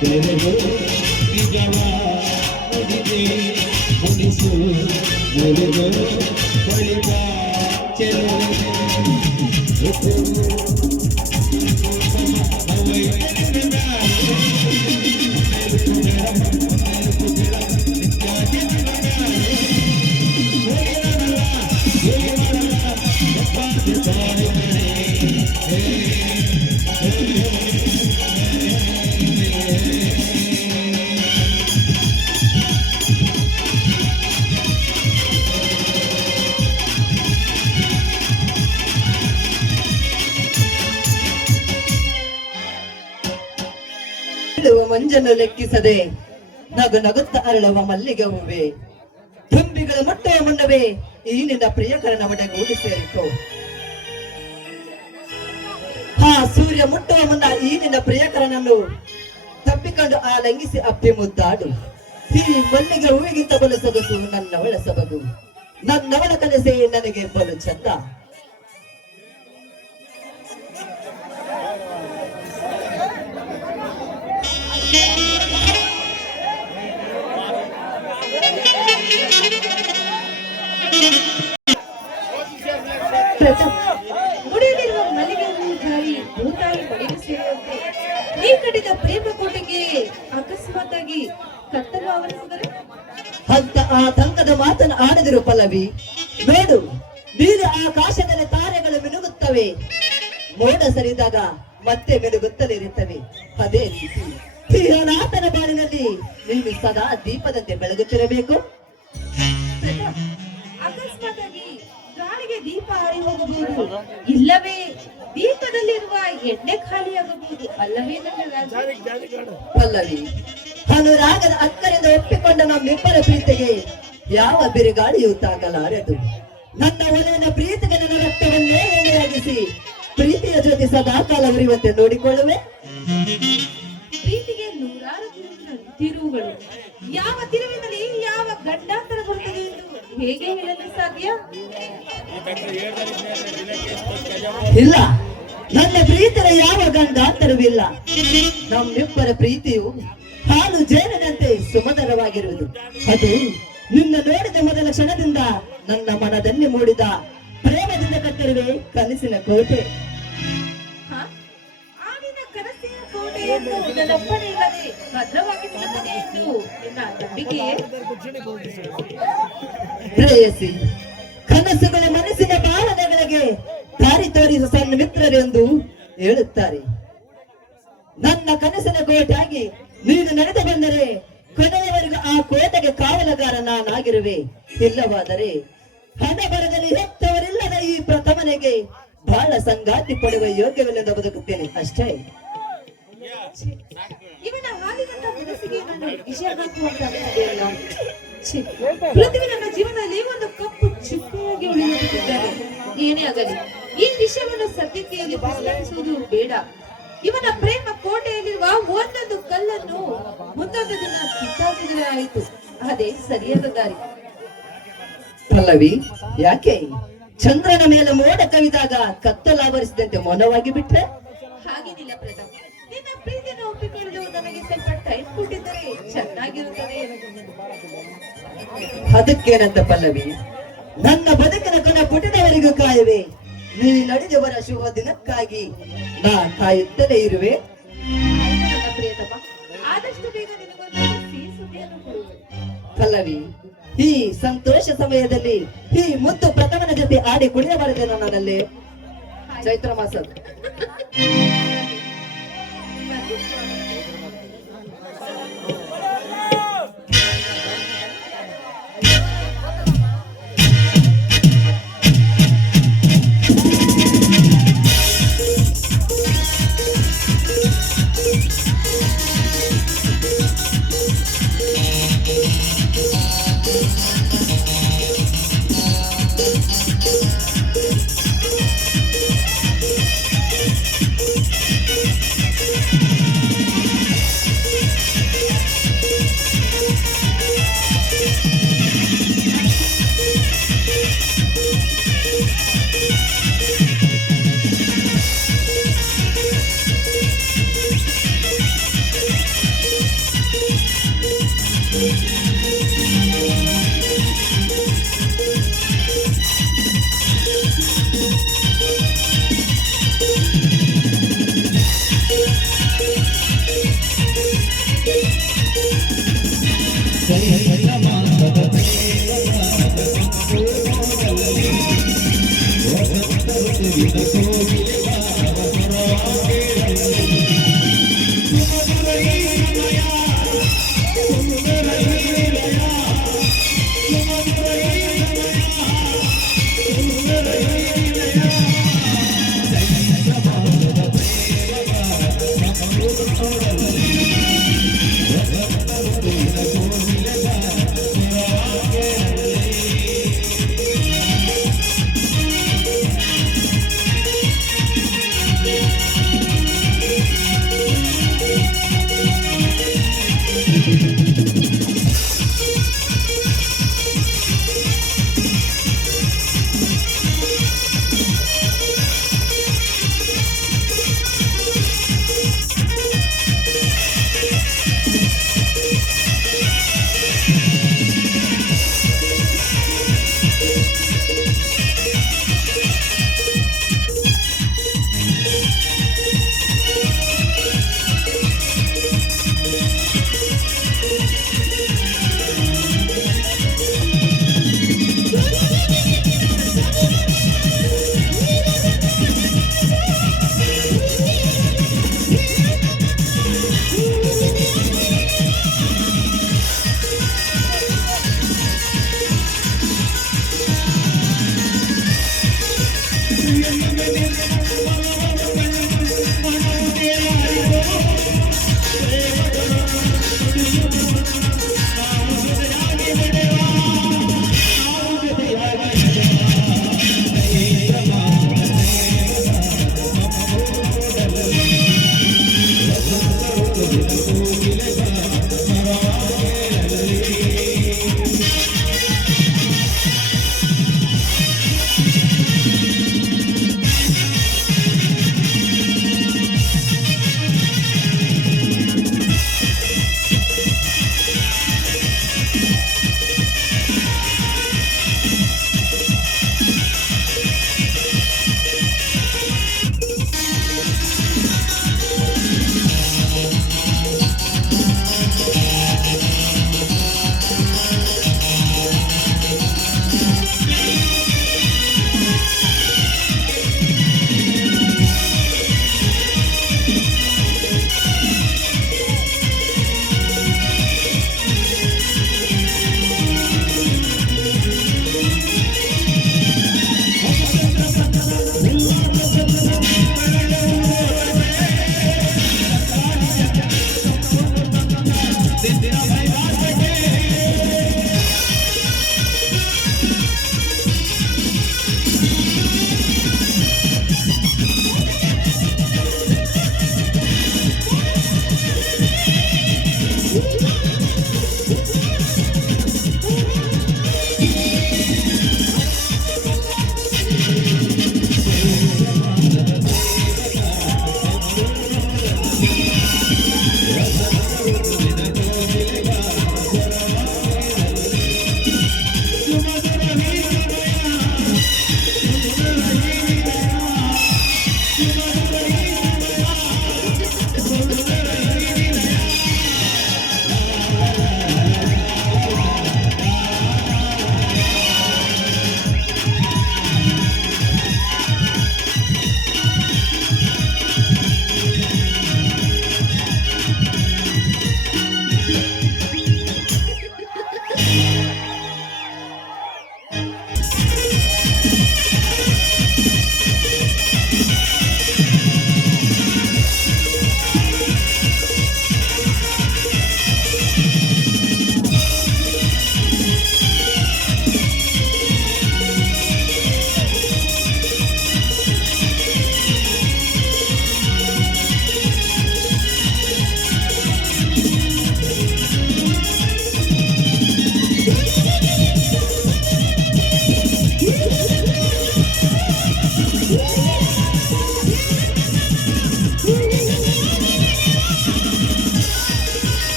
ತೆರೆದು ನಿಜವ ನುಡಿದೆ ಮುನಿಸು ಮುರಿದು ಬಳಿಕ ಚೆಲುವೆ ಬೀಳುವ ಮಂಜನ್ನು ಲೆಕ್ಕಿಸದೆ ನಗು ನಗುತ್ತ ಅರಳುವ ಮಲ್ಲಿಗೆ ಹೂವೆ ತುಂಬಿಗಳ ಮುಟ್ಟುವ ಮುನ್ನವೇ ಈ ನಿನ್ನ ಪ್ರಿಯಕರನ ಒಡಗೂಡಿ ಸೇರಿಕೋ. ಸೂರ್ಯ ಮುಟ್ಟುವ ಮುನ್ನ ಈ ನಿನ್ನ ಪ್ರಿಯಕರನನ್ನು ತಪ್ಪಿಕೊಂಡು ಆಲಂಗಿಸಿ ಅಪ್ಪಿ ಮುದ್ದಾಡು. ಈ ಮಲ್ಲಿಗೆ ಹೂವಿಗಿಂತ ಬಲು ಸೊಗಸು ನನ್ನವಳ ಸೊಬಗು, ನನ್ನವಳ ಕನಸೆ ನನಗೆ ಬಲು ಚಂದ. ಮುಡಿಯಲಿರುವ ಮಲ್ಲಿಗೆ ಹೂವು ಜಾರಿ ಭೂತಾಯಿ ಮಡಿಗೆ ಸೇರುವಂತೆ ನೀ ಕಟ್ಟಿದ ಪ್ರೇಮ ಕೋಟೆಗೆ ಅಕಸ್ಮಾತ್ ಆಗಿ ಕತ್ತಲು ಆವರಿಸಿದರೆ ಅಂತ ಆ ತಂಗದ ಮಾತನ್ನು ಆಡಿದರು ಪಲ್ಲವಿ. ನೋಡು, ನೀರು ಆಕಾಶದಲ್ಲಿ ತಾರೆಗಳು ಮಿನುಗುತ್ತವೆ, ಮೋಡ ಸರಿದಾಗ ಮತ್ತೆ ಮಿನುಗುತ್ತಲಿರುತ್ತವೆ. ಅದೇ ರೀತಿ ಈ ಅನಾಥನ ಬಾಳಿನಲ್ಲಿ ನೀನು ಸದಾ ದೀಪದಂತೆ ಬೆಳಗುತ್ತಿರಬೇಕು. ಅಕಸ್ಮಾತ್ ಆಗಿ ಗಾಳಿಗೆ ದೀಪ ಹಾರಿ ಹೋಗಬಹುದು, ಇಲ್ಲವೇ ದೀಪದಲ್ಲಿರುವ ಎಣ್ಣೆ ಖಾಲಿಯಾಗಬಹುದು, ಅಲ್ಲವೇ ನನ್ನ ರಾಜ? ಪಲ್ಲವಿ, ಅನುರಾಗದ ಅಕ್ಕರಿಂದ ಒಪ್ಪಿಕೊಂಡ ನಮ್ಮಿಬ್ಬರ ಪ್ರೀತಿಗೆ ಯಾವ ಬಿರುಗಾಳಿಯೂ ತಾಗಲಾರದು. ನನ್ನ ಒಲೆಯ ಪ್ರೀತಿಗೆ ನನ್ನ ರಕ್ತವನ್ನೇ ಎಣ್ಣೆಯಾಗಿಸಿ ಪ್ರೀತಿಯ ಜೊತೆ ಸದಾಕಾಲ ಉರಿಯುವಂತೆ ನೋಡಿಕೊಳ್ಳುವೆ. ಪ್ರೀತಿಗೆ ನೂರಾರು ತಿರುವುಗಳು, ಯಾವ ತಿರುವಿನಲ್ಲಿ ಯಾವ ಗಂಡಾಂತರ ಬರುತ್ತದೆ ಎಂದು ಹೇಗೆ ಹೇಳಲು ಸಾಧ್ಯ? ಇಲ್ಲ, ನನ್ನ ಪ್ರೀತಿಯ ಯಾವ ಗಂಡಾಂತರವಿಲ್ಲ. ನಮ್ಮಿಬ್ಬರ ಪ್ರೀತಿಯು ಹಾಲು ಜೇನಿನಂತೆ ಸುಮಧುರವಾಗಿರುವುದು. ಅದು ನಿನ್ನ ನೋಡಿದ ಮೊದಲ ಕ್ಷಣದಿಂದ ನನ್ನ ಮನದಲ್ಲಿ ಮೂಡಿದ ಪ್ರೇಮದಿಂದ ಕಟ್ಟಿರುವೆ ಕನಸಿನ ಕೋಟೆ. ಆಡಿನ ಕನಸಿನ ಕೋಟೆಯನ್ನು ನನ್ನಪ್ಪಣೆ ಇಲ್ಲದೆ ಭದ್ರವಾಗಿ ನಿಲ್ಲುತ್ತದೆ ಎಂದು ನಿನ್ನ ನಂಬಿಕೆಯೇ? ಪ್ರೇಯಸಿ, ಕನಸುಗಳ ಮನಸ್ಸಿನ ಭಾವನೆಗಳಿಗೆ ದಾರಿ ತೋರಿಸುವ ಸಣ್ಣ ಮಿತ್ರರೆಂದು ಹೇಳುತ್ತಾರೆ. ನನ್ನ ಕನಸಿನ ಕೋಟೆಯಾಗಿ ನೀನು ನಡೆದು ಬಂದರೆ ಕೊನೆಯವರೆಗೂ ಆ ಕೋಟೆಗೆ ಕಾವಲುಗಾರ ನಾನಾಗಿರುವೆ. ಇಲ್ಲವಾದರೆ ಹಣಬರದಲ್ಲಿ ಹೆತ್ತವರಿಲ್ಲದ ಈ ಪ್ರಥಮನೆಗೆ ಬಹಳ ಸಂಗಾತಿ ಪಡುವ ಯೋಗ್ಯವಿಲ್ಲದ ಬದುಕುತ್ತೇನೆ ಅಷ್ಟೇ. ಇವನ ಹಾಲಿನಂತ ಮನಸ್ಸಿಗೆ ನಾನು ವಿಷ ಹಾಕುವಂತಾಗುತ್ತದೆಯಲ್ಲ. ಪೃಥ್ವಿ ನನ್ನ ಜೀವನದಲ್ಲಿ ಒಂದು ಕಪ್ಪು ಚುಕ್ಕೆಯಾಗಿ ಉಳಿಯುತ್ತಿದ್ದಾರೆ. ಏನೇ ಆಗಲಿ, ಈ ವಿಷಯವನ್ನು ಸತ್ಯತೆಯಲ್ಲಿ ಬದಲಾಯಿಸುವುದು ಬೇಡ. ಇವನ ಪ್ರೇಮ ಕೋಟೆಯಲ್ಲಿರುವ ಒಂದೊಂದು ಕಲ್ಲನ್ನು ಮುಂದೊಂದು ದಿನ ಕಿತ್ತಾಕಿದರೆ ಆಯಿತು. ಅದೇ ಸರಿಯಾದ ದಾರಿ. ಪಲ್ಲವಿ, ಯಾಕೆ ಚಂದ್ರನ ಮೇಲೆ ಮೋಡ ಕವಿದಾಗ ಕತ್ತಲಾವರಿಸಿದಂತೆ ಮೌನವಾಗಿ ಬಿಟ್ರೆ? ಹಾಗೇನಿಲ್ಲ ಪ್ರತಾಪ್, ನಿನ್ನ ಪ್ರೀತಿಯನ್ನು ಒಪ್ಪಿಕೊಳ್ಳಲು ನನಗೆ ಸ್ವಲ್ಪ ಟೈಮ್ ಕೊಟ್ಟಿದ್ದರೆ ಚೆನ್ನಾಗಿರುತ್ತದೆ. ಅದಕ್ಕೇನಂತ ಪಲ್ಲವಿ, ನನ್ನ ಬದುಕಿನ ಕೊನೆ ಪುಟಿದವರಿಗೂ ಕಾಯುವೆ. ನೀ ನಡೆದವರ ಶುಭ ದಿನಕ್ಕಾಗಿ ನಾ ಕಾಯುತ್ತಲೇ ಇರುವೆ. ನನ್ನ ಪ್ರಿಯತಮ, ಆದಷ್ಟು ಬೇಗ ನಿನಗೊಂದು ಸಿಹಿ ಸುದ್ದಿಯನ್ನು ಕೊಡುವೆ. ಪಲ್ಲವಿ, ಈ ಸಂತೋಷ ಸಮಯದಲ್ಲಿ ಈ ಮುದ್ದು ಪ್ರಥಮನ ಜೊತೆ ಆಡಿ ಕುಡಿಯಬಾರದೆ ನನ್ನಲ್ಲಿ. ಚೈತ್ರ ಮಾಸ ಕೋಗಿಲೆ